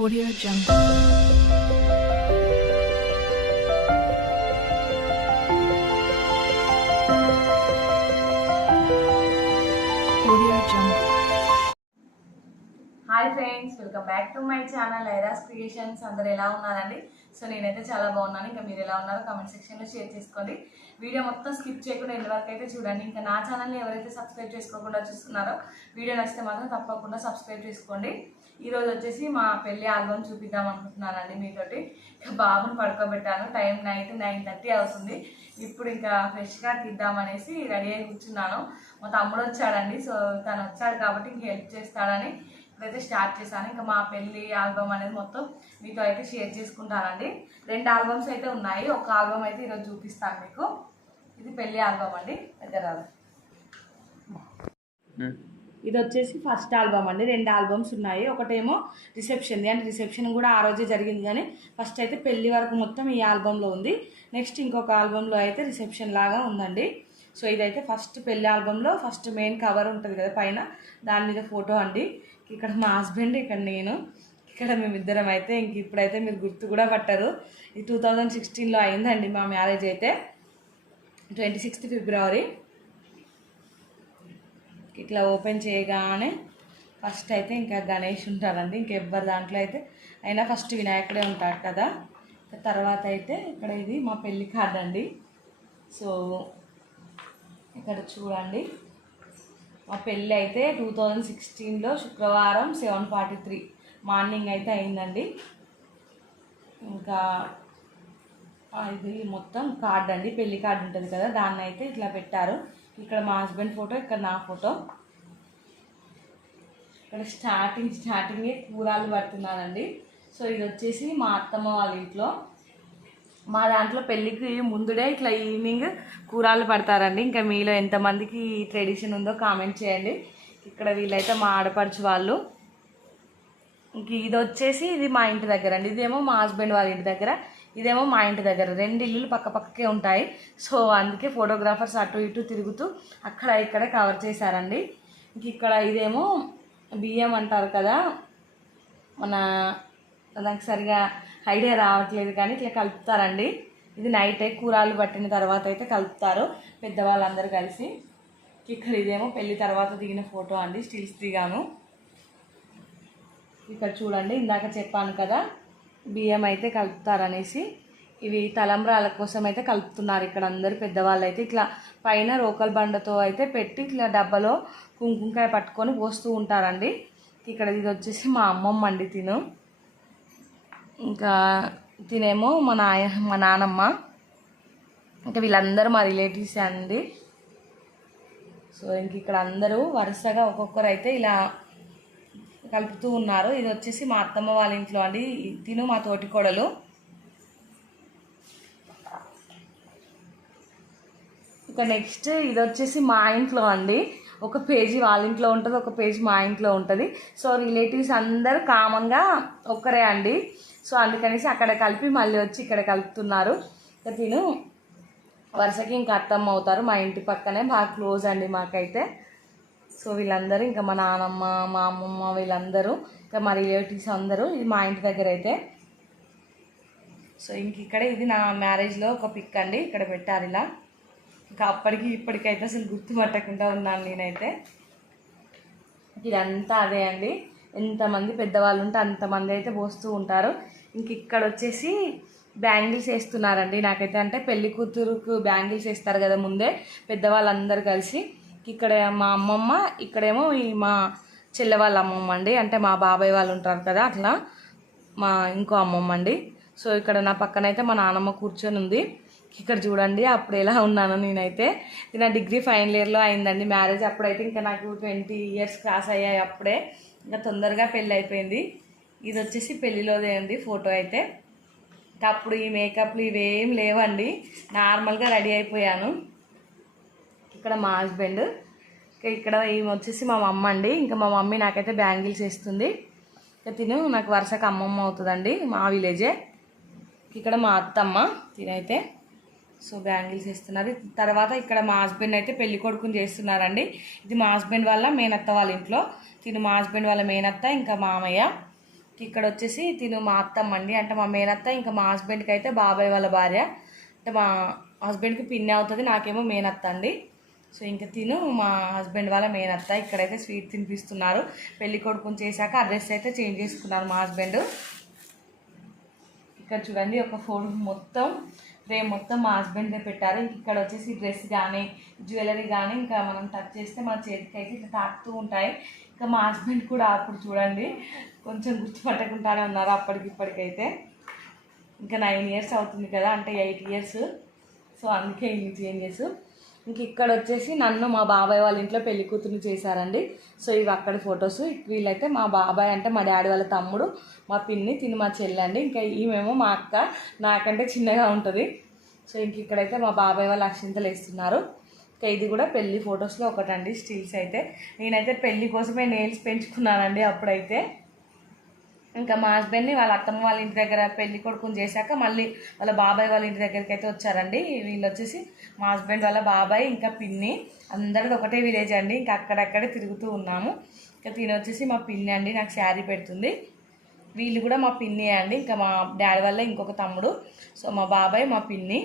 Audio Jungle. Hi friends welcome back to my channel Airas creations అందరు ఎలా ఉన్నారండి? So నేనైతే చాలా బాగున్నాను. ఇంకా మీరు ఎలా ఉన్నారో కామెంట్ సెక్షన్లో షేర్ చేసుకోండి. వీడియో మొత్తం స్కిప్ చేయకుండా ఎండ్ వరకు అయితే చూడండి. ఇంకా నా ఛానల్ని ఎవరైతే సబ్స్క్రైబ్ చేసుకోకుండా చూస్తున్నారో వీడియో నచ్చితే మాత్రం తప్పకుండా సబ్స్క్రైబ్ చేసుకోండి. ఈరోజు వచ్చేసి మా పెళ్ళి ఆల్బమ్ చూపిద్దాం అనుకుంటున్నానండి మీతోటి. ఇంకా బాబుని పడుకోబెట్టాను. టైం నైట్ నైన్ థర్టీ అవుతుంది. ఇప్పుడు ఇంకా ఫ్రెష్గా తీద్దామనేసి రెడీ అయి కూర్చున్నాను. మా తమ్ముడు వచ్చాడండి. సో తను వచ్చాడు కాబట్టి ఇంక హెల్ప్ చేస్తాడని ఇప్పుడైతే స్టార్ట్ చేశాను. ఇంకా మా పెళ్ళి ఆల్బమ్ అనేది మొత్తం మీతో అయితే షేర్ చేసుకుంటానండి. రెండు ఆల్బమ్స్ అయితే ఉన్నాయి. ఒక ఆల్బమ్ అయితే ఈరోజు చూపిస్తాను మీకు. ఇది పెళ్ళి ఆల్బమ్ అండి. దగ్గర ఇది వచ్చేసి ఫస్ట్ ఆల్బమ్ అండి. రెండు ఆల్బమ్స్ ఉన్నాయి. ఒకటేమో రిసెప్షన్ది అంటే రిసెప్షన్ కూడా ఆ రోజే జరిగింది కానీ ఫస్ట్ అయితే పెళ్ళి వరకు మొత్తం ఈ ఆల్బంలో ఉంది. నెక్స్ట్ ఇంకొక ఆల్బంలో అయితే రిసెప్షన్ లాగా ఉందండి. సో ఇదైతే ఫస్ట్ పెళ్ళి ఆల్బంలో ఫస్ట్ మెయిన్ కవర్ ఉంటుంది కదా పైన. దాని మీద ఫోటో అండి. ఇక్కడ మా హస్బెండ్ ఇక్కడ నేను ఇక్కడ మేమిద్దరం అయితే ఇంక ఇప్పుడైతే మీరు గుర్తు కూడా పట్టరు. ఈ టూ థౌజండ్ సిక్స్టీన్లో అయిందండి మా మ్యారేజ్ అయితే. ట్వంటీ సిక్స్త్ ఫిబ్రవరి ఇట్లా ఓపెన్ చేయగానే ఫస్ట్ అయితే ఇంకా గణేష్ ఉంటారండి ఇంకెవ్వరి దాంట్లో అయితే. అయినా ఫస్ట్ వినాయకుడే ఉంటాడు కదా. తర్వాత అయితే ఇక్కడ ఇది మా పెళ్ళి కార్డ్ అండి. సో ఇక్కడ చూడండి. మా పెళ్ళి అయితే టూ థౌజండ్ సిక్స్టీన్లో శుక్రవారం సెవెన్ ఫార్టీ త్రీ మార్నింగ్ అయితే అయిందండి. ఇంకా ఇది మొత్తం కార్డ్ అండి పెళ్ళి కార్డు ఉంటుంది కదా. దాన్ని అయితే ఇట్లా పెట్టారు. ఇక్కడ మా హస్బెండ్ ఫోటో ఇక్కడ నా ఫోటో ఇక్కడ స్టార్టింగ్ స్టార్టింగే కూరాలు పడుతున్నానండి సో ఇది వచ్చేసి మా అత్తమ్మ వాళ్ళ ఇంట్లో. మా దాంట్లో పెళ్ళికి ముందుడే ఇట్లా ఈవినింగ్ కూరాలు పడతారండి. ఇంకా మీలో ఎంతమందికి ఈ ట్రెడిషన్ ఉందో కామెంట్ చేయండి. ఇక్కడ వీళ్ళైతే మా ఆడపడుచు వాళ్ళు. ఇంక ఇది వచ్చేసి ఇది మా ఇంటి దగ్గర అండి. ఇదేమో మా హస్బెండ్ వాళ్ళ ఇంటి దగ్గర. ఇదేమో మా ఇంటి దగ్గర. రెండు ఇల్లులు పక్క పక్కకే ఉంటాయి. సో అందుకే ఫోటోగ్రాఫర్స్ అటు ఇటు తిరుగుతూ అక్కడ ఇక్కడ కవర్ చేశారండి. ఇంక ఇక్కడ ఇదేమో బియ్యం అంటారు కదా. మన నాకు సరిగా ఐడియా రావట్లేదు కానీ ఇట్లా కలుపుతారండి. ఇది నైట్ కూరాలు పట్టిన తర్వాత అయితే కలుపుతారు పెద్దవాళ్ళందరూ కలిసి. ఇక్కడ ఇదేమో పెళ్ళి తర్వాత దిగిన ఫోటో అండి స్టిల్స్ దిగాను ఇక్కడ చూడండి ఇందాక చెప్పాను కదా. బియ్యం అయితే కలుపుతారనేసి ఇవి తలంబ్రాల కోసం అయితే కలుపుతున్నారు ఇక్కడ అందరు పెద్దవాళ్ళు అయితే ఇట్లా పైన రోకల్ బండతో అయితే పెట్టి ఇట్లా డబ్బాలో కుంకుమకాయ పట్టుకొని పోస్తూ ఉంటారండి. ఇక్కడ ఇది వచ్చేసి మా అమ్మమ్మ అండి తిను. ఇంకా తినేమో మా నాయ మా నానమ్మ. ఇంకా వీళ్ళందరూ మా రిలేటివ్స్ అండి. సో ఇంక ఇక్కడ అందరూ వరుసగా ఒక్కొక్కరు అయితే ఇలా కలుపుతూ ఉన్నారు. ఇది వచ్చేసి మా అత్తమ్మ వాళ్ళ ఇంట్లో అండి. తిను మా తోటి కోడలు. ఇక నెక్స్ట్ ఇది వచ్చేసి మా ఇంట్లో అండి. ఒక పేజీ వాళ్ళ ఇంట్లో ఉంటుంది ఒక పేజీ మా ఇంట్లో ఉంటుంది. సో రిలేటివ్స్ అందరు కామన్గా ఒక్కరే అండి. సో అందుకనేసి అక్కడ కలిపి మళ్ళీ వచ్చి ఇక్కడ కలుపుతున్నారు. ఇక తిను. వరుసకి ఇంకా అత్తమ్మ అవుతారు మా ఇంటి పక్కనే బాగా క్లోజ్ అండి మాకైతే. సో వీళ్ళందరూ ఇంకా మా నానమ్మ మా అమ్మమ్మ వీళ్ళందరూ ఇంకా మా రిలేటివ్స్ అందరూ ఇది మా ఇంటి దగ్గర అయితే. సో ఇంక ఇక్కడ ఇది నా మ్యారేజ్లో ఒక పిక్ అండి. ఇక్కడ పెట్టారు ఇలా. ఇంకా అప్పటికి ఇప్పటికైతే అసలు గుర్తుపట్టకుండా ఉన్నాను నేనైతే. ఇదంతా అదే అండి. ఎంతమంది పెద్దవాళ్ళు ఉంటే అంతమంది అయితే పోస్తూ ఉంటారు. ఇంక ఇక్కడ వచ్చేసి బ్యాంగిల్స్ వేస్తున్నారండి. నాకైతే అంటే పెళ్ళి కూతురుకు బ్యాంగిల్స్ వేస్తారు కదా ముందే. పెద్దవాళ్ళందరూ కలిసి. ఇక్కడ మా అమ్మమ్మ ఇక్కడేమో ఈ మా చెల్లె వాళ్ళ అమ్మమ్మ అండి. అంటే మా బాబాయ్ వాళ్ళు ఉంటారు కదా అట్లా మా ఇంకో అమ్మమ్మ అండి. సో ఇక్కడ నా పక్కన అయితే మా నాన్నమ్మ కూర్చొని ఉంది. ఇక్కడ చూడండి అప్పుడు ఎలా ఉన్నాను నేనైతే. ఇది నా డిగ్రీ ఫైనల్ ఇయర్లో అయిందండి మ్యారేజ్. అప్పుడైతే ఇంకా నాకు ట్వంటీ ఇయర్స్ క్రాస్ అయ్యాయి అప్పుడే. ఇంకా తొందరగా పెళ్ళి అయిపోయింది. ఇది వచ్చేసి పెళ్ళిలోదే అండి ఫోటో అయితే. ఇంకా అప్పుడు ఈ మేకప్లు ఇవేం లేవండి. నార్మల్గా రెడీ అయిపోయాను. ఇక్కడ మా హస్బెండ్ ఇక్కడ ఈమె వచ్చేసి మా మమ్మ అండి. ఇంకా మా మమ్మీ నాకైతే బ్యాంగిల్స్ వేస్తుంది. ఇక తిను నాకు వరుసకు అమ్మమ్మ అవుతుందండి మా విలేజే. ఇక్కడ మా అత్తమ్మ తినైతే. సో బ్యాంగిల్స్ వేస్తున్నారు. తర్వాత ఇక్కడ మా హస్బెండ్ అయితే పెళ్ళి కొడుకుని చేస్తున్నారండి. ఇది మా హస్బెండ్ వాళ్ళ మేనత్త వాళ్ళ ఇంట్లో. తిను మా హస్బెండ్ వాళ్ళ మేనత్త ఇంకా మామయ్య. ఇక్కడ వచ్చేసి తిను మా అత్తమ్మ అండి. అంటే మా మేనత్త ఇంకా మా హస్బెండ్కి అయితే బాబాయ్ వాళ్ళ భార్య. అంటే మా హస్బెండ్కి పిన్ని అవుతుంది నాకేమో మేనత్త అండి. సో ఇంకా తిను మా హస్బెండ్ వాళ్ళ మెయిన్ అత్త ఇక్కడైతే స్వీట్ తినిపిస్తున్నారు. పెళ్ళి కొడుకుని చేశాక ఆ డ్రెస్ అయితే చేంజ్ చేసుకున్నారు మా హస్బెండ్. ఇక్కడ చూడండి ఒక ఫోన్ మొత్తం. రేపు మొత్తం మా హస్బెండ్దే పెట్టారు. ఇక్కడ వచ్చేసి డ్రెస్ కానీ జ్యువెలరీ కానీ ఇంకా మనం టచ్ చేస్తే మన చేతికి అయితే ఇట్లా తాకుతూ ఉంటాయి. ఇంకా మా హస్బెండ్ కూడా అప్పుడు చూడండి కొంచెం గుర్తుపట్టకుండానే ఉన్నారు అప్పటికి ఇప్పటికైతే. ఇంకా నైన్ ఇయర్స్ అవుతుంది కదా అంటే ఎయిట్ ఇయర్స్ సో అందుకే ఇన్ని చేంజెస్ ఇంక ఇక్కడ వచ్చేసి నన్ను మా బాబాయ్ వాళ్ళ ఇంట్లో పెళ్ళి కూతురు చేశారండి. సో ఇవి అక్కడ ఫొటోస్. వీళ్ళైతే మా బాబాయ్ అంటే మా డాడీ వాళ్ళ తమ్ముడు మా పిన్ని తిని మా చెల్లండి. ఇంకా ఈమెమో మా అక్క నాకంటే చిన్నగా ఉంటుంది. సో ఇంక ఇక్కడైతే మా బాబాయ్ వాళ్ళు అక్షింతలు వేస్తున్నారు. ఇంకా ఇది కూడా పెళ్ళి ఫొటోస్లో ఒకటండి స్టిల్స్ అయితే. నేనైతే పెళ్ళి కోసమే నేల్స్ పెంచుకున్నానండి అప్పుడైతే. ఇంకా మా హస్బెండ్ని వాళ్ళ అత్తమ్మ వాళ్ళ ఇంటి దగ్గర పెళ్ళి కొడుకుని చేశాక మళ్ళీ వాళ్ళ బాబాయ్ వాళ్ళ ఇంటి దగ్గరికి అయితే వచ్చారండి. వీళ్ళు వచ్చేసి మా హస్బెండ్ వాళ్ళ బాబాయ్ ఇంకా పిన్ని. అందరిది ఒకటే విలేజ్ అండి. ఇంకా అక్కడక్కడే తిరుగుతూ ఉన్నాము. ఇంకా తిని వచ్చేసి మా పిన్ని అండి నాకు శారీ పెడుతుంది. వీళ్ళు కూడా మా పిన్ని అండి. ఇంకా మా డాడీ వల్ల ఇంకొక తమ్ముడు. సో మా బాబాయ్ మా పిన్ని.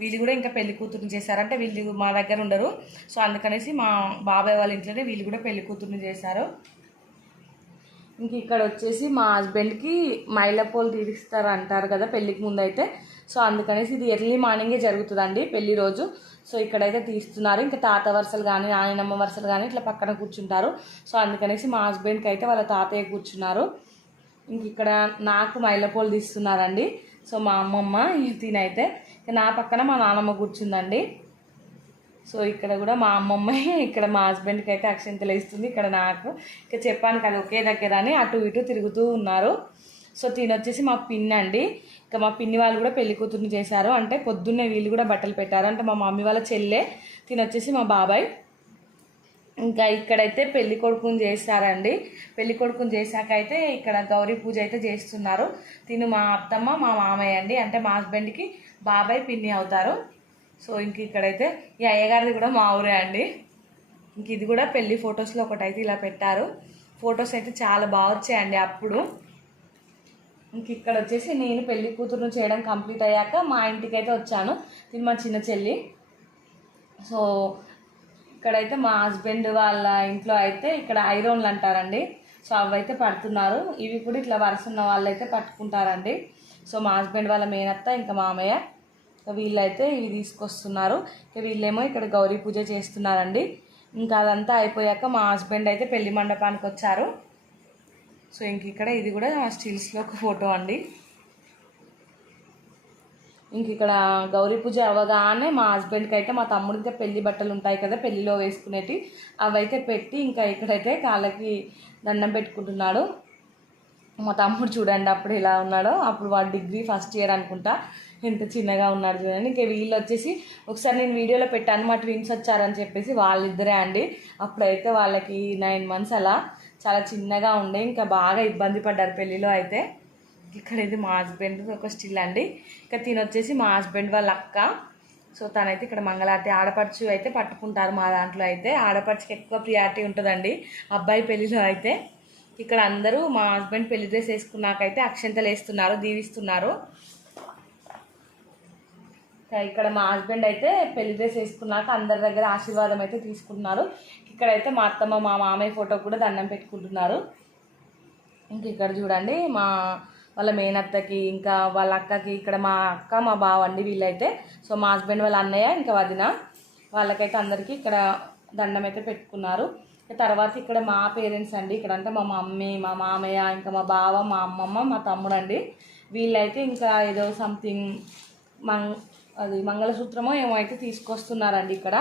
వీళ్ళు కూడా ఇంకా పెళ్ళి కూతురుని చేశారంటే వీళ్ళు మా దగ్గర ఉండరు. సో అందుకనేసి మా బాబాయ్ వాళ్ళ ఇంట్లోనే వీళ్ళు కూడా పెళ్ళి కూతురుని చేశారు. ఇంక ఇక్కడ వచ్చేసి మా హస్బెండ్కి మైలపోలు తీరుస్తారు అంటారు కదా పెళ్ళికి ముందు అయితే సో అందుకనేసి ఇది ఎర్లీ మార్నింగే జరుగుతుందండి పెళ్ళి రోజు. సో ఇక్కడైతే తీస్తున్నారు. ఇంకా తాత వరుసలు కానీ నాయనమ్మ వరుసలు కానీ ఇట్లా పక్కన కూర్చుంటారు. సో అందుకనేసి మా హస్బెండ్కి అయితే వాళ్ళ తాతయ్య కూర్చున్నారు. ఇంక ఇక్కడ నాకు మైలపోలు తీస్తున్నారండి. సో మా అమ్మమ్మ తినైతే. ఇక నా పక్కన మా నాన్నమ్మ కూర్చుందండి. సో ఇక్కడ కూడా మా అమ్మమ్మ ఇక్కడ మా హస్బెండ్కి అయితే అక్షంతలు ఇస్తుంది ఇక్కడ నాకు ఇక చెప్పాను కదా ఒకే దగ్గర అని అటు ఇటు తిరుగుతూ ఉన్నారు. సో తినొచ్చేసి మా పిన్ని అండి. ఇక మా పిన్ని వాళ్ళు కూడా పెళ్ళి కూతుర్ని చేశారు. అంటే పొద్దున్నే వీళ్ళు కూడా బట్టలు పెట్టారు. అంటే మా మమ్మీ వాళ్ళ చెల్లె తినొచ్చేసి మా బాబాయ్. ఇంకా ఇక్కడైతే పెళ్ళి కొడుకుని చేస్తారండి పెళ్ళి కొడుకుని చేశాక అయితే ఇక్కడ గౌరీ పూజ అయితే చేస్తున్నారు. తిను మా అత్తమ్మ మా మామయ్య అండి. అంటే మా హస్బెండ్కి బాబాయ్ పిన్ని అవుతారు. సో ఇంక ఇక్కడైతే ఈ అయ్యగారిది కూడా మా ఊరే అండి. ఇంక ఇది కూడా పెళ్ళి ఫొటోస్లో ఒకటైతే ఇలా పెట్టారు. ఫొటోస్ అయితే చాలా బాగా వచ్చాయండి అప్పుడు. ఇంక ఇక్కడ వచ్చేసి నేను పెళ్ళి కూతురును చేయడం కంప్లీట్ అయ్యాక మా ఇంటికి అయితే వచ్చాను. ఇది మా చిన్న చెల్లి. సో ఇక్కడైతే మా హస్బెండ్ వాళ్ళ ఇంట్లో అయితే ఇక్కడ ఐరోన్లు అంటారండి. సో అవైతే పడుతున్నారు. ఇవి కూడా ఇట్లా వరుస ఉన్న వాళ్ళు అయితే పట్టుకుంటారండి. సో మా హస్బెండ్ వాళ్ళ మేనత్త ఇంకా మామయ్య. వీళ్ళైతే ఇవి తీసుకొస్తున్నారు. ఇంకా వీళ్ళేమో ఇక్కడ గౌరీ పూజ చేస్తున్నారండి. ఇంకా అదంతా అయిపోయాక మా హస్బెండ్ అయితే పెళ్ళి మండపానికి వచ్చారు. సో ఇంక ఇక్కడ ఇది కూడా స్టిల్స్లో ఒక ఫోటో అండి. ఇంక ఇక్కడ గౌరీ పూజ అవ్వగానే మా హస్బెండ్కి అయితే మా తమ్ముడికి పెళ్ళి బట్టలు ఉంటాయి కదా పెళ్ళిలో వేసుకునేటి అవైతే పెట్టి ఇంకా ఇక్కడైతే కాళ్ళకి దండం పెట్టుకుంటున్నాడు. మా తమ్ముడు చూడండి అప్పుడు ఎలా ఉన్నాడో. అప్పుడు వాడు డిగ్రీ ఫస్ట్ ఇయర్ అనుకుంటా. ఎంత చిన్నగా ఉన్నారు చూడండి. ఇంకా వీళ్ళు వచ్చేసి ఒకసారి నేను వీడియోలో పెట్టాను మా ట్విన్స్ వచ్చారని చెప్పేసి వాళ్ళిద్దరే అండి. అప్పుడైతే వాళ్ళకి నైన్ మంత్స్ అలా చాలా చిన్నగా ఉండే ఇంకా బాగా ఇబ్బంది పడ్డారు పెళ్ళిలో అయితే. ఇక్కడ ఇది మా హస్బెండ్ ఒక స్టిల్ అండి. ఇంకా తిని వచ్చేసి మా హస్బెండ్ వాళ్ళ అక్క. సో తనైతే ఇక్కడ మంగళారతి ఆడపడుచు అయితే పట్టుకుంటారు మా దాంట్లో అయితే. ఆడపడుచుకి ఎక్కువ ప్రియారిటీ ఉంటుందండి అబ్బాయి పెళ్ళిలో అయితే. ఇక్కడ అందరూ మా హస్బెండ్ పెళ్ళి డ్రెస్ వేసుకున్నాకైతే అక్షంతలు వేస్తున్నారు దీవిస్తున్నారు. ఇక్కడ మా హస్బెండ్ అయితే పెళ్ళి డ్రెస్ వేసుకున్నాక అందరి దగ్గర ఆశీర్వాదం అయితే తీసుకుంటున్నారు. ఇక్కడైతే మా అత్తమ్మ మా మామయ్య ఫోటో కూడా దండం పెట్టుకుంటున్నారు. ఇంక ఇక్కడ చూడండి మా వాళ్ళ మేనత్తకి ఇంకా వాళ్ళ అక్కకి ఇక్కడ మా అక్క మా బావ అండి వీళ్ళైతే. సో మా హస్బెండ్ వాళ్ళ అన్నయ్య ఇంకా వదిన వాళ్ళకైతే అందరికీ ఇక్కడ దండం అయితే పెట్టుకున్నారు. తర్వాత ఇక్కడ మా పేరెంట్స్ అండి ఇక్కడ అంటే మా మమ్మీ మా మామయ్య ఇంకా మా బావ మా అమ్మమ్మ మా తమ్ముడు అండి. వీళ్ళైతే ఇంకా ఏదో సంథింగ్ మన అది మంగళసూత్రమో ఏమో అయితే తీసుకొస్తున్నారండి ఇక్కడ.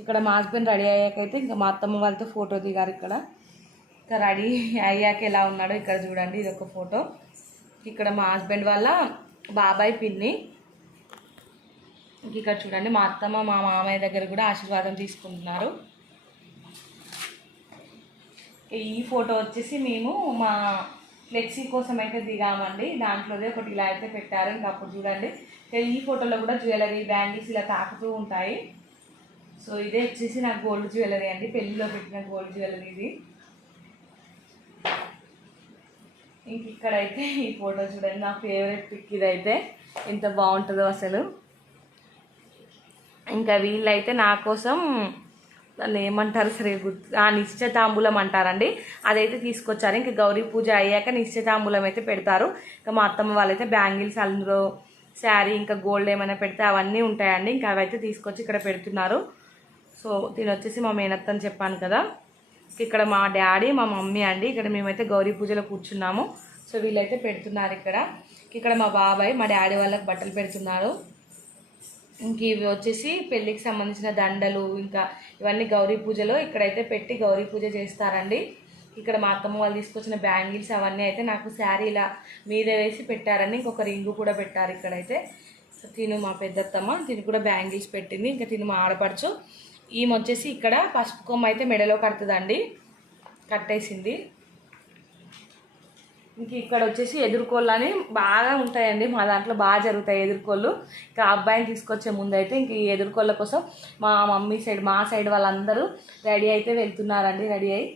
ఇక్కడ మా హస్బెండ్ రెడీ అయ్యాకైతే ఇంకా మా అత్తమ్మ వాళ్ళతో ఫోటో దిగారు ఇక్కడ. ఇంకా రెడీ అయ్యాక ఎలా ఉన్నాడో ఇక్కడ చూడండి ఇది ఒక ఫోటో. ఇక్కడ మా హస్బెండ్ వాళ్ళ బాబాయ్ పిన్ని. ఇక్కడ చూడండి మా అత్తమ్మ మా మామయ్య దగ్గర కూడా ఆశీర్వాదం తీసుకుంటున్నారు. ఈ ఫోటో వచ్చేసి మేము మా ఫ్లెక్సీ కోసం అయితే దిగామండి. దాంట్లోనే ఒకటి ఇలా అయితే పెట్టారు. ఇంకా అప్పుడు చూడండి ఈ ఫోటోలో కూడా జ్యువెలరీ బ్యాంగిల్స్ ఇలా తాకుతూ ఉంటాయి. సో ఇదే వచ్చేసి నాకు గోల్డ్ జ్యువెలరీ అండి. పెళ్ళిలో పెట్టిన గోల్డ్ జ్యువెలరీ ఇది. ఇంక ఇక్కడైతే ఈ ఫోటో చూడండి నా ఫేవరెట్ పిక్ ఇదైతే. ఎంత బాగుంటుందో అసలు. ఇంకా వీళ్ళైతే నా కోసం దాన్ని ఏమంటారు సరే గుర్తు ఆ నిశ్చితాంబూలం అంటారండి. అదైతే తీసుకొచ్చారు. ఇంకా గౌరీ పూజ అయ్యాక నిశ్చితాంబూలం అయితే పెడతారు. ఇంకా మా అత్తమ్మ వాళ్ళైతే బ్యాంగిల్స్ అందులో శారీ ఇంకా గోల్డ్ ఏమైనా పెడితే అవన్నీ ఉంటాయండి. ఇంకా అవైతే తీసుకొచ్చి ఇక్కడ పెడుతున్నారు. సో దీని వచ్చేసి మా మేనత్త అని చెప్పాను కదా. ఇక్కడ మా డాడీ మా మమ్మీ అండి. ఇక్కడ మేమైతే గౌరీ పూజలో కూర్చున్నాము. సో వీళ్ళైతే పెడుతున్నారు ఇక్కడ. ఇక్కడ మా బాబాయ్ మా డాడీ వాళ్ళకి బట్టలు పెడుతున్నారు. ఇంక ఇవి వచ్చేసి పెళ్ళికి సంబంధించిన దండలు ఇంకా ఇవన్నీ గౌరీ పూజలో ఇక్కడైతే పెట్టి గౌరీ పూజ చేస్తారండి. ఇక్కడ మా అత్తమ్మ వాళ్ళు తీసుకొచ్చిన బ్యాంగిల్స్ అవన్నీ అయితే నాకు శారీ ఇలా మీద వేసి పెట్టారని ఇంకొక రింగు కూడా పెట్టారు ఇక్కడైతే. సో తిను మా పెద్దత్తమ్మ తిను కూడా బ్యాంగిల్స్ పెట్టింది. ఇంకా తిను మా ఆడపడుచు. ఈమె వచ్చేసి ఇక్కడ పసుపు కొమ్మ అయితే మెడలో కడుతుందండి. కట్టేసింది. ఇంక ఇక్కడ వచ్చేసి ఎదుర్కోళ్ళని బాగా ఉంటాయండి. మా దాంట్లో బాగా జరుగుతాయి ఎదుర్కోళ్ళు. ఇంకా అబ్బాయిని తీసుకొచ్చే ముందు అయితే ఇంక ఈ ఎదుర్కోళ్ళ కోసం మా మమ్మీ సైడ్ మా సైడ్ వాళ్ళందరూ రెడీ అయితే వెళ్తున్నారండి రెడీ అయ్యి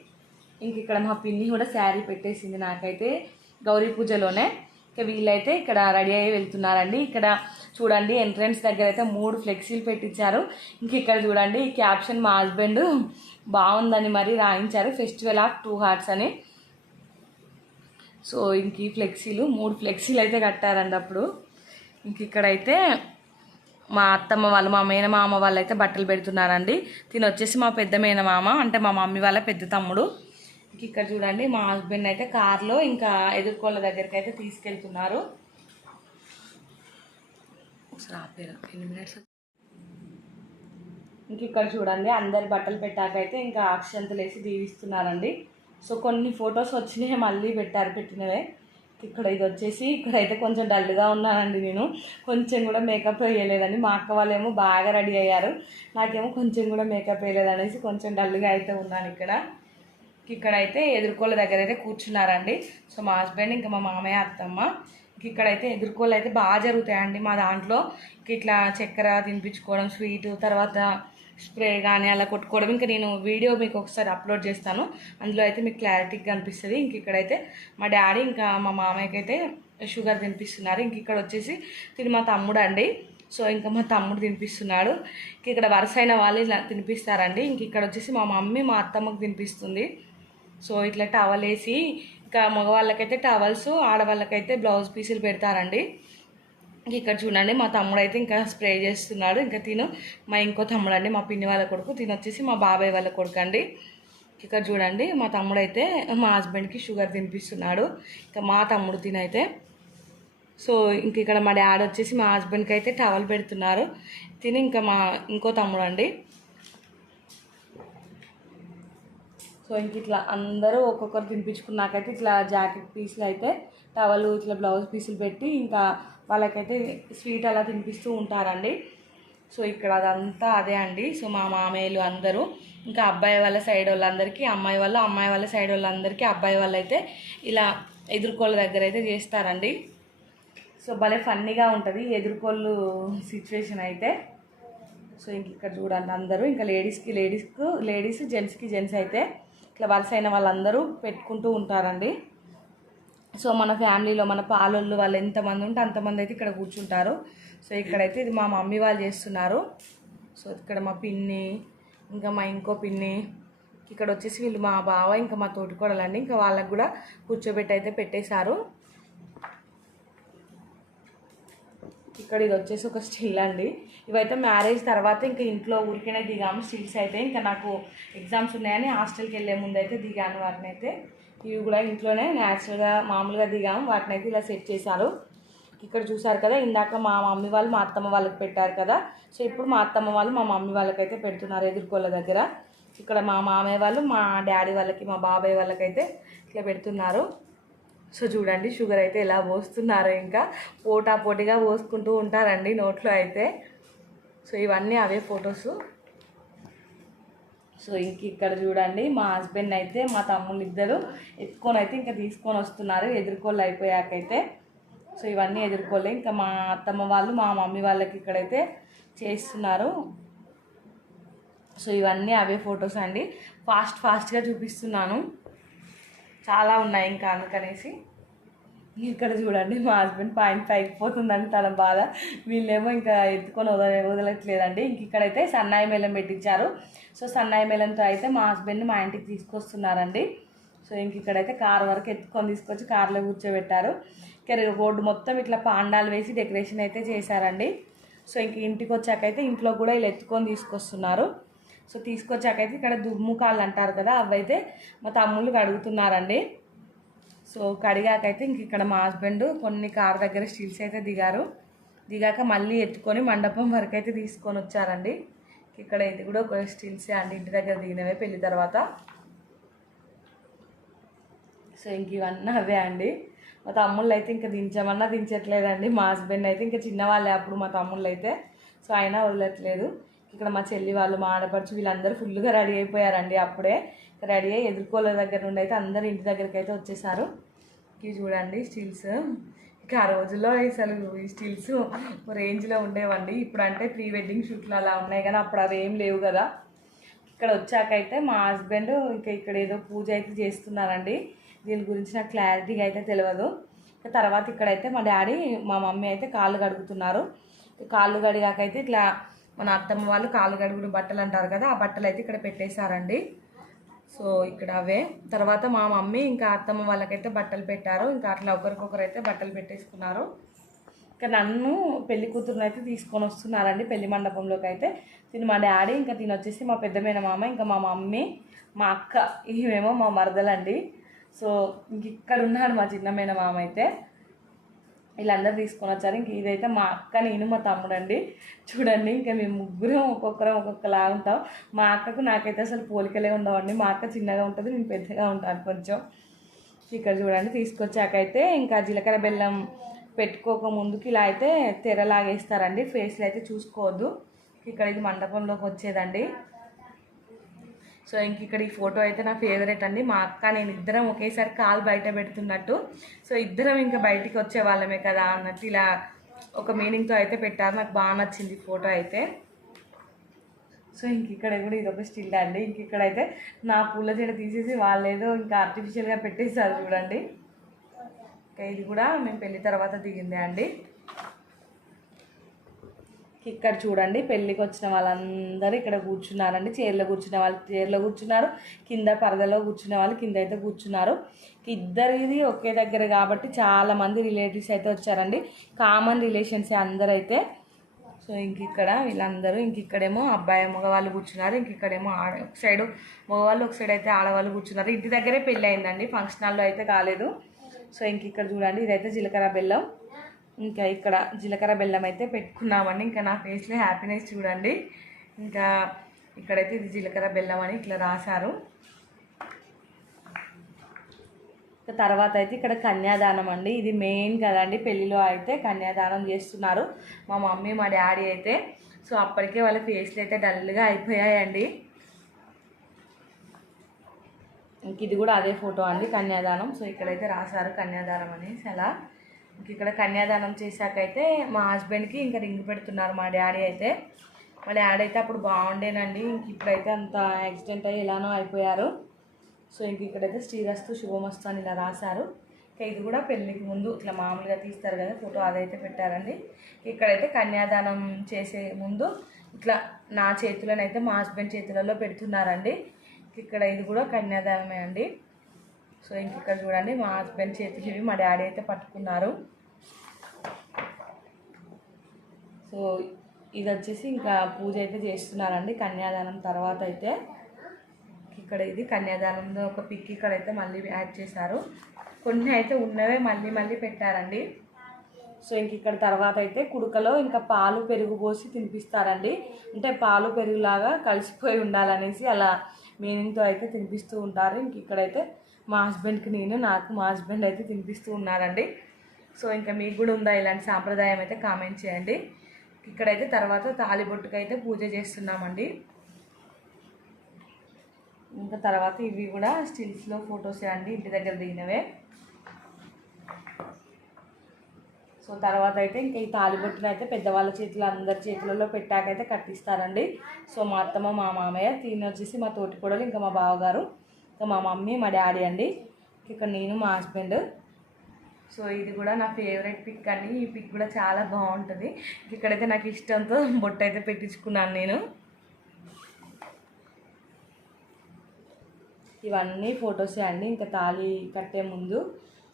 ఇంక ఇక్కడ మా పిన్ని కూడా శారీ పెట్టేసింది నాకైతే గౌరీ పూజలోనే. ఇక వీళ్ళైతే ఇక్కడ రెడీ అయ్యి వెళ్తున్నారండి. ఇక్కడ చూడండి ఎంట్రన్స్ దగ్గర అయితే మూడు ఫ్లెక్సీలు పెట్టించారు. ఇంక ఇక్కడ చూడండి ఈ క్యాప్షన్ మా హస్బెండ్ బాగుందని మరి రాయించారు. ఫెస్టివల్ ఆఫ్ టూ హార్ట్స్ అని. సో ఇంక ఈ ఫ్లెక్సీలు మూడు ఫ్లెక్సీలు అయితే కట్టారండి అప్పుడు. ఇంక ఇక్కడైతే మా అత్తమ్మ వాళ్ళు మా మేనమామ వాళ్ళు అయితే బట్టలు పెడుతున్నారండి. తిని వచ్చేసి మా పెద్ద మేనమామ అంటే మా మమ్మీ వాళ్ళ పెద్ద తమ్ముడు. ఇక్కడ చూడండి మా హస్బెండ్ అయితే కార్లో ఇంకా ఎదుర్కోళ్ళ దగ్గరికి అయితే తీసుకెళ్తున్నారు. ఒకసారి ఆపేరా ఎన్ని మినిట్స్ ఇంక ఇక్కడ చూడండి అందరి బట్టలు పెట్టాకైతే ఇంకా అక్షంతలు వేసి దీవిస్తున్నారండి. సో కొన్ని ఫొటోస్ వచ్చినాయి మళ్ళీ పెట్టారు పెట్టినవే. ఇక్కడ ఇది వచ్చేసి ఇక్కడైతే కొంచెం డల్గా ఉన్నానండి నేను. కొంచెం కూడా మేకప్ వేయలేదండి. మా అక్క వాళ్ళేమో బాగా రెడీ అయ్యారు. నాకేమో కొంచెం కూడా మేకప్ వేయలేదనేసి కొంచెం డల్గా అయితే ఉన్నాను ఇక్కడ. ఇక్కడైతే ఎదుర్కోళ్ళ దగ్గర అయితే కూర్చున్నారండి. సో మా హస్బెండ్ ఇంకా మా మామయ్య అత్తమ్మ. ఇంక ఇక్కడైతే ఎదుర్కోలు అయితే బాగా జరుగుతాయండి మా దాంట్లో. ఇంక ఇట్లా చక్కెర తినిపించుకోవడం స్వీట్ తర్వాత స్ప్రే కానీ అలా కొట్టుకోవడం. ఇంకా నేను వీడియో మీకు ఒకసారి అప్లోడ్ చేస్తాను. అందులో అయితే మీకు క్లారిటీగా కనిపిస్తుంది. ఇంక ఇక్కడైతే మా డాడీ ఇంకా మా మామయ్యకి అయితే షుగర్ తినిపిస్తున్నారు. ఇంక ఇక్కడ వచ్చేసి తిని మా తమ్ముడు అండి సో ఇంకా మా తమ్ముడు తినిపిస్తున్నాడు. ఇంక ఇక్కడ వరుసైన వాళ్ళు ఇలా తినిపిస్తారండి. ఇంక ఇక్కడ వచ్చేసి మా మమ్మీ మా అత్తమ్మకు తినిపిస్తుంది. సో ఇట్లా టవల్ వేసి ఇంకా మగవాళ్ళకైతే టవల్స్ ఆడవాళ్ళకైతే బ్లౌజ్ పీసులు పెడతారండి. ఇక్కడ చూడండి మా తమ్ముడు అయితే ఇంకా స్ప్రే చేస్తున్నాడు. ఇంకా తిను మా ఇంకో తమ్ముడు అండి మా పిన్ని వాళ్ళ కొడుకు. తిను వచ్చేసి మా బాబాయ్ వాళ్ళ కొడుకు అండి ఇక్కడ చూడండి మా తమ్ముడు అయితే మా హస్బెండ్కి షుగర్ తినిపిస్తున్నాడు. ఇంకా మా తమ్ముడు తినైతే. సో ఇంక ఇక్కడ మా డాడీ వచ్చేసి మా హస్బెండ్కి అయితే టవల్ పెడుతున్నారు. తిని ఇంకా మా ఇంకో తమ్ముడు అండి సో ఇంక ఇట్లా అందరూ ఒక్కొక్కరు తినిపించుకున్నాకైతే ఇట్లా జాకెట్ పీసులు అయితే టవల్ ఇట్లా బ్లౌజ్ పీసులు పెట్టి ఇంకా వాళ్ళకైతే స్వీట్ అలా తినిపిస్తూ ఉంటారండి. సో ఇక్కడ అదంతా అదే అండి. సో మా మామయ్యలు అందరూ ఇంకా అబ్బాయి వాళ్ళ సైడ్ వాళ్ళందరికీ అమ్మాయి వాళ్ళు అమ్మాయి వాళ్ళ సైడ్ వాళ్ళందరికీ అబ్బాయి వాళ్ళు అయితే ఇలా ఎదుర్కోళ్ళ దగ్గర అయితే చేస్తారండి. సో భలే ఫన్నీగా ఉంటుంది ఎదుర్కోళ్ళు సిచ్యువేషన్ అయితే. సో ఇంక ఇక్కడ చూడండి అందరూ ఇంకా లేడీస్కి లేడీస్కు లేడీస్ జెంట్స్కి జెంట్స్ అయితే ఇట్లా వలస అయిన వాళ్ళందరూ పెట్టుకుంటూ ఉంటారండి. సో మన ఫ్యామిలీలో మన పాలోళ్ళు వాళ్ళు ఎంతమంది ఉంటే అంతమంది అయితే ఇక్కడ కూర్చుంటారు. సో ఇక్కడైతే ఇది మా మమ్మీ వాళ్ళు చేస్తున్నారు. సో ఇక్కడ మా పిన్ని ఇంకా మా ఇంకో పిన్ని ఇక్కడ వచ్చేసి వీళ్ళు మా బావ ఇంకా మా తోటికోడలండి. ఇంకా వాళ్ళకు కూడా కూర్చోబెట్టి అయితే పెట్టేశారు. ఇక్కడ ఇది వచ్చేసి ఒక స్టిల్ అండి. ఇవైతే మ్యారేజ్ తర్వాత ఇంకా ఇంట్లో ఊరికనే దిగాము. స్టిల్స్ అయితే ఇంకా నాకు ఎగ్జామ్స్ ఉన్నాయని హాస్టల్కి వెళ్ళే ముందు అయితే దిగాను వాటిని అయితే ఇవి కూడా ఇంట్లోనే న్యాచురల్గా మామూలుగా దిగాము. వాటిని అయితే ఇలా సెట్ చేశారు. ఇక్కడ చూసారు కదా ఇందాక మా మమ్మీ వాళ్ళు మా అత్తమ్మ వాళ్ళకి పెట్టారు కదా. సో ఇప్పుడు మా అత్తమ్మ వాళ్ళు మా మమ్మీ వాళ్ళకైతే పెడుతున్నారు ఎదుర్కోళ్ళ దగ్గర. ఇక్కడ మా మామయ్య వాళ్ళు మా డాడీ వాళ్ళకి మా బాబాయ్ వాళ్ళకైతే ఇట్లా పెడుతున్నారు. సో చూడండి షుగర్ అయితే ఎలా పోస్తున్నారు ఇంకా. పోటా పోటీగా పోసుకుంటూ ఉంటారండి నోట్లో అయితే. సో ఇవన్నీ అవే ఫొటోస్. సో ఇంక ఇక్కడ చూడండి మా హస్బెండ్ అయితే మా తమ్ముని ఇద్దరు ఎత్తుకొని అయితే ఇంకా తీసుకొని వస్తున్నారు ఎదుర్కోళ్ళు అయిపోయాకైతే. సో ఇవన్నీ ఎదుర్కోలే ఇంకా మా అత్తమ్మ వాళ్ళు మా మమ్మీ వాళ్ళకి ఇక్కడైతే చేస్తున్నారు. సో ఇవన్నీ అవే ఫొటోస్ అండి. ఫాస్ట్ ఫాస్ట్గా చూపిస్తున్నాను. చాలా ఉన్నాయి ఇంకా అందుకనేసి. ఇక్కడ చూడండి మా హస్బెండ్ పాయింట్ పైకి పోతుందని తన బాధ. వీళ్ళేమో ఇంకా ఎత్తుకొని వదల వదలట్లేదండి. ఇంక ఇక్కడైతే సన్నాయి మేళం పెట్టించారు. సో సన్నాయి మేళంతో అయితే మా హస్బెండ్ని మా ఇంటికి తీసుకొస్తున్నారండి. సో ఇంక ఇక్కడైతే కార్ వరకు ఎత్తుకొని తీసుకొచ్చి కార్లో కూర్చోబెట్టారు. ఇక్కడ రోడ్డు మొత్తం ఇట్లా పాండాలు వేసి డెకరేషన్ అయితే చేశారండి. సో ఇంక ఇంటికి వచ్చాకైతే ఇంట్లో కూడా వీళ్ళు ఎత్తుకొని తీసుకొస్తున్నారు. సో తీసుకొచ్చాకైతే ఇక్కడ దుమ్ముకాళ్ళు అంటారు కదా అవైతే మా తమ్ముళ్ళు కడుగుతున్నారండి. సో కడిగాకైతే ఇంక ఇక్కడ మా హస్బెండ్ కొన్ని కార్ దగ్గర స్టీల్స్ అయితే దిగారు. దిగాక మళ్ళీ ఎత్తుకొని మండపం వరకు అయితే తీసుకొని వచ్చారండి. ఇక్కడ ఇది కూడా ఒక స్టీల్సే అండి ఇంటి దగ్గర దిగినవే పెళ్ళి తర్వాత. సో ఇంక ఇవన్నీ అవే అండి. మా తమ్ముళ్ళు అయితే ఇంకా దించమన్నా దించట్లేదండి. మా హస్బెండ్ అయితే ఇంకా చిన్నవాళ్ళే అప్పుడు మా తమ్ముళ్ళు అయితే. సో అయినా వదలట్లేదు. ఇక్కడ మా చెల్లి వాళ్ళు మా ఆడపడుచు వీళ్ళందరూ ఫుల్గా రెడీ అయిపోయారండి అప్పుడే. రెడీ అయ్యి ఎదుర్కోలే దగ్గర నుండి అయితే అందరు ఇంటి దగ్గరికి అయితే వచ్చేసారు. ఇవి చూడండి స్టీల్స్. ఇక ఆ రోజుల్లో అసలు ఈ స్టీల్స్ రేంజ్లో ఉండేవండి. ఇప్పుడు అంటే ప్రీ వెడ్డింగ్ షూట్లు అలా ఉన్నాయి కానీ అప్పుడు అవి ఏం లేవు కదా. ఇక్కడ వచ్చాకైతే మా హస్బెండ్ ఇంకా ఇక్కడ ఏదో పూజ అయితే చేస్తున్నారండి. దీని గురించి నాకు క్లారిటీగా అయితే తెలియదు ఇక తర్వాత ఇక్కడైతే మా డాడీ మా మమ్మీ అయితే కాళ్ళు కడుగుతున్నారు. కాళ్ళు కడిగాకైతే ఇట్లా మన అత్తమ్మ వాళ్ళు కాళ్ళు బట్టలు అంటారు కదా ఆ బట్టలు అయితే ఇక్కడ పెట్టేశారండి. సో ఇక్కడ అవే. తర్వాత మా మమ్మీ ఇంకా అత్తమ్మ వాళ్ళకైతే బట్టలు పెట్టారు. ఇంకా అట్లా ఒకరికొకరు అయితే బట్టలు పెట్టేసుకున్నారు. ఇంకా నన్ను పెళ్ళి కూతురుని అయితే తీసుకొని వస్తున్నారండి పెళ్ళి మండపంలోకి అయితే. తిని మా డాడీ ఇంకా తిని వచ్చేసి మా పెద్దమైన మామ ఇంకా మా మమ్మీ మా అక్క ఇవేమో మా మరదలండి. సో ఇంక ఇక్కడ ఉన్నాడు మా చిన్నమైన మామ అయితే. వీళ్ళందరూ తీసుకొని వచ్చారు. ఇంక ఇదైతే మా అక్క నేను మా తమ్ముడు అండి చూడండి ఇంకా మేము ముగ్గురం ఒక్కొక్కరం ఒక్కొక్కలా ఉంటాం. మా అక్కకు నాకైతే అసలు పోలికలే ఉండవండి. మా అక్క చిన్నగా ఉంటుంది నేను పెద్దగా ఉంటాను కొంచెం. ఇక్కడ చూడండి తీసుకొచ్చాకైతే ఇంకా జీలకర్ర బెల్లం పెట్టుకోక ముందుకి ఇలా అయితే తెరలాగేస్తారండి ఫేస్లో అయితే చూసుకోవద్దు. ఇక్కడ ఇది మండపంలోకి వచ్చేదండి. సో ఇంక ఇక్కడ ఈ ఫోటో అయితే నా ఫేవరెట్ అండి. మా అక్క నేను ఇద్దరం ఒకేసారి కాలు బయట పెడుతున్నట్టు. సో ఇద్దరం ఇంకా బయటికి వచ్చే వాళ్ళమే కదా అన్నట్టు ఇలా ఒక మీనింగ్తో అయితే పెట్టారు. నాకు బాగా నచ్చింది ఫోటో అయితే. సో ఇంక ఇక్కడ కూడా ఇది ఒక స్టిల్ అండి. ఇంక ఇక్కడైతే నా పూల చెడ తీసేసి వాళ్ళు ఏదో ఇంకా ఆర్టిఫిషియల్గా పెట్టేసారు చూడండి. ఇంకా ఇది కూడా మేము పెళ్ళి తర్వాత దిగిందే అండి. ఇక్కడ చూడండి పెళ్ళికి వచ్చిన వాళ్ళందరూ ఇక్కడ కూర్చున్నారండి. చైర్లో కూర్చున్న వాళ్ళు చైర్లో కూర్చున్నారు కింద పరదలో కూర్చున్న వాళ్ళు కింద అయితే కూర్చున్నారు. ఇద్దరిది ఒకే దగ్గర కాబట్టి చాలా మంది రిలేటివ్స్ అయితే వచ్చారండి. కామన్ రిలేషన్సే అందరూ అయితే సో ఇంక ఇక్కడ వీళ్ళందరూ ఇంక ఇక్కడేమో అబ్బాయి మగవాళ్ళు కూర్చున్నారు. ఇంక ఇక్కడేమో ఆడ ఒక సైడు మగవాళ్ళు ఒక సైడ్ అయితే ఆడవాళ్ళు కూర్చున్నారు. ఇంటి దగ్గరే పెళ్ళి అయిందండి. ఫంక్షన్ హాల్లో అయితే కాలేదు. సో ఇంక ఇక్కడ చూడండి ఇదైతే జీలకర్ర బెల్లం. ఇంకా ఇక్కడ జీలకర్ర బెల్లం అయితే పెట్టుకున్నామండి. ఇంకా నా ఫేస్లో హ్యాపీనెస్ చూడండి. ఇంకా ఇక్కడైతే ఇది జీలకర్ర బెల్లం అని ఇట్లా రాశారు. తర్వాత అయితే ఇక్కడ కన్యాదానం అండి. ఇది మెయిన్ కదండి. పెళ్ళిలో అయితే కన్యాదానం చేస్తున్నారు. మా మమ్మీ మా డాడీ అయితే. సో అప్పటికే వాళ్ళ ఫేస్లు అయితే డల్గా అయిపోయాయండి. ఇంక ఇది కూడా అదే ఫోటో అండి కన్యాదానం. సో ఇక్కడైతే రాశారు కన్యాదానం అనేసి అలా. ఇక్కడ కన్యాదానం చేశాకైతే మా హస్బెండ్కి ఇంకా రింగ్ పెడుతున్నారు మా డాడీ అయితే. మా డాడీ అయితే అప్పుడు బాగుండేనండి. ఇంక ఇప్పుడైతే అంత యాక్సిడెంట్ అయ్యి ఎలానో అయిపోయారు. సో ఇంక ఇక్కడైతే శ్రీరస్తు శుభమస్తు అని ఇలా రాశారు. ఇది కూడా పెళ్ళికి ముందు ఇట్లా మామూలుగా తీస్తారు కదా ఫోటో అదైతే పెట్టారండి. ఇక్కడైతే కన్యాదానం చేసే ముందు ఇట్లా నా చేతులనైతే మా హస్బెండ్ చేతులలో పెడుతున్నారండి. ఇక్కడ ఇది కూడా కన్యాదానమే అండి. సో ఇంక ఇక్కడ చూడండి మా హస్బెండ్ చేతులు ఇవి మా డాడీ అయితే పట్టుకున్నారు. సో ఇది వచ్చేసి ఇంకా పూజ అయితే చేస్తున్నారండి కన్యాదానం తర్వాత అయితే. ఇక్కడ ఇది కన్యాదానంలో ఒక పిక్ ఇక్కడ అయితే మళ్ళీ యాడ్ చేశారు. కొన్ని అయితే ఉన్నవే మళ్ళీ మళ్ళీ పెట్టారండి. సో ఇంక ఇక్కడ తర్వాత అయితే కుడుకలో ఇంకా పాలు పెరుగు పోసి తినిపిస్తారండి. అంటే పాలు పెరుగులాగా కలిసిపోయి ఉండాలనేసి అలా మీనింగ్తో అయితే తినిపిస్తూ ఉంటారు. ఇంక ఇక్కడైతే మా హస్బెండ్కి నేను నాకు మా హస్బెండ్ అయితే తినిపిస్తూ ఉన్నారండి. సో ఇంకా మీకు కూడా ఉందా ఇలాంటి సాంప్రదాయం అయితే కామెంట్ చేయండి. ఇక్కడైతే తర్వాత తాలిబొట్టుకు అయితే పూజ చేస్తున్నామండి. ఇంకా తర్వాత ఇవి కూడా స్టిల్స్లో ఫొటోస్ అండి ఇంటి దగ్గర దిగినవే. సో తర్వాత అయితే ఇంకా ఈ తాలిబొట్టును అయితే పెద్దవాళ్ళ చేతులు అందరి చేతులలో పెట్టాకైతే కట్టిస్తారండి. సో మా అత్తమ్మ మా మామయ్య తిని వచ్చేసి మా తోటికోడలు ఇంకా మా బావగారు. ఇంకా మా మమ్మీ మా డాడీ అండి. ఇక్కడ నేను మా హస్బెండ్. సో ఇది కూడా నా ఫేవరెట్ పిక్ అండి. ఈ పిక్ కూడా చాలా బాగుంటుంది. ఇక్కడైతే నాకు ఇష్టంతో బొట్టు అయితే పెట్టించుకున్నాను నేను. ఇవన్నీ ఫొటోసే అండి. ఇంకా తాళి కట్టే ముందు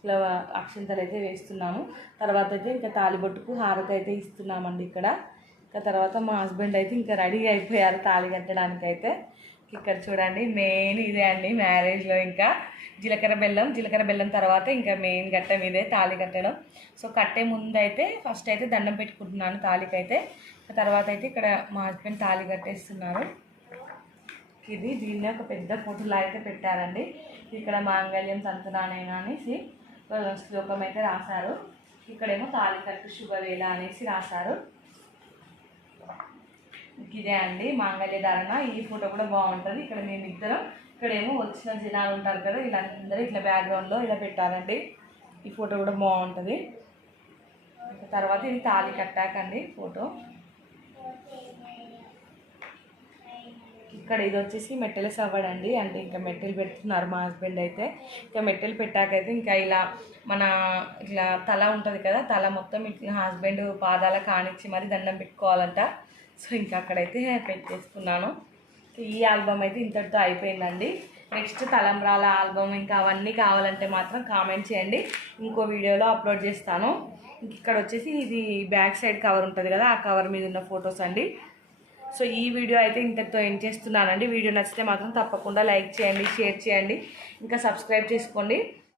ఇలా అక్షంతలు అయితే వేస్తున్నాము. తర్వాత అయితే ఇంకా తాళి బొట్టుకు హారతి అయితే ఇస్తున్నామండి ఇక్కడ. ఇంకా తర్వాత మా హస్బెండ్ అయితే ఇంకా రెడీ అయిపోయారు తాళి కట్టడానికి అయితే ఇక్కడ చూడండి మెయిన్ ఇదే అండి మ్యారేజ్లో ఇంకా. జీలకర్ర బెల్లం జీలకర్ర బెల్లం తర్వాత ఇంకా మెయిన్ ఘట్టం ఇదే తాళి కట్టడం. సో కట్టే ముందు అయితే ఫస్ట్ అయితే దండం పెట్టుకుంటున్నాను తాళికైతే. తర్వాత అయితే ఇక్కడ మా హస్బెండ్ తాళి కట్టేస్తున్నారు. ఇది దీన్ని ఒక పెద్ద ఫోటోలా అయితే పెట్టారండి. ఇక్కడ మాంగళ్యం తంతునానేనా అనేసి శ్లోకం అయితే రాశారు. ఇక్కడేమో తాళికట్టు శుభవేళ అనేసి రాశారు. ఇదే అండి మాంగళ్య ధారణ. ఈ ఫోటో కూడా బాగుంటుంది. ఇక్కడ మేము ఇద్దరం ఇక్కడేమో వచ్చిన జనాలు ఉంటారు కదా వీళ్ళందరూ ఇట్లా బ్యాక్గ్రౌండ్లో ఇలా పెట్టారండి. ఈ ఫోటో కూడా బాగుంటుంది. తర్వాత ఇది తాళి కట్టాకండి ఫోటో. ఇక్కడ ఇది వచ్చేసి మెట్టెల సవ్వడండి అంటే ఇంకా మెట్టెలు పెడుతున్నారు మా హస్బెండ్ అయితే. ఇంకా మెట్టెలు పెట్టాకైతే ఇంకా ఇలా మన ఇట్లా తల ఉంటుంది కదా తల మొత్తం ఇట్లా హస్బెండ్ పాదాల కానిచ్చి మరి దండం పెట్టుకోవాలంట. సో ఇంకా అక్కడైతే పెట్టేసుకున్నాను. ఈ ఆల్బమ్ అయితే ఇంతటితో అయిపోయిందండి. నెక్స్ట్ తలంబ్రాల ఆల్బమ్ ఇంకా అవన్నీ కావాలంటే మాత్రం కామెంట్ చేయండి. ఇంకో వీడియోలో అప్లోడ్ చేస్తాను. ఇంక ఇక్కడ వచ్చేసి ఇది బ్యాక్ సైడ్ కవర్ ఉంటుంది కదా ఆ కవర్ మీద ఉన్న ఫొటోస్ అండి. సో ఈ వీడియో అయితే ఇంతటితో ఎండ్ చేస్తున్నానండి. వీడియో నచ్చితే మాత్రం తప్పకుండా లైక్ చేయండి షేర్ చేయండి. ఇంకా సబ్స్క్రైబ్ చేసుకోండి.